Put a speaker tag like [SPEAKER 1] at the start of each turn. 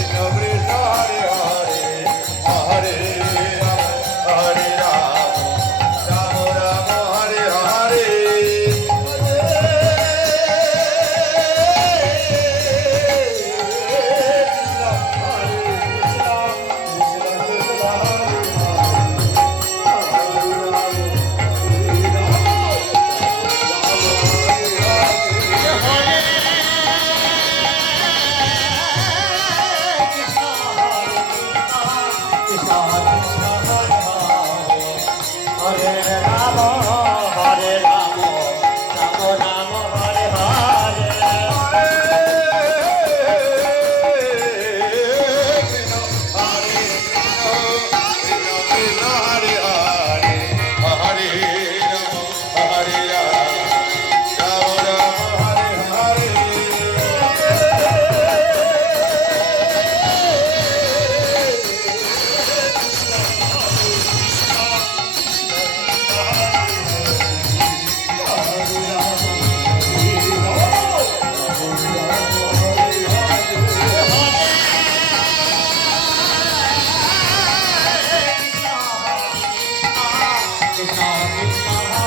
[SPEAKER 1] ಇನ್ನೊಬ್ರಿಲ್ಲ Krishna Krishna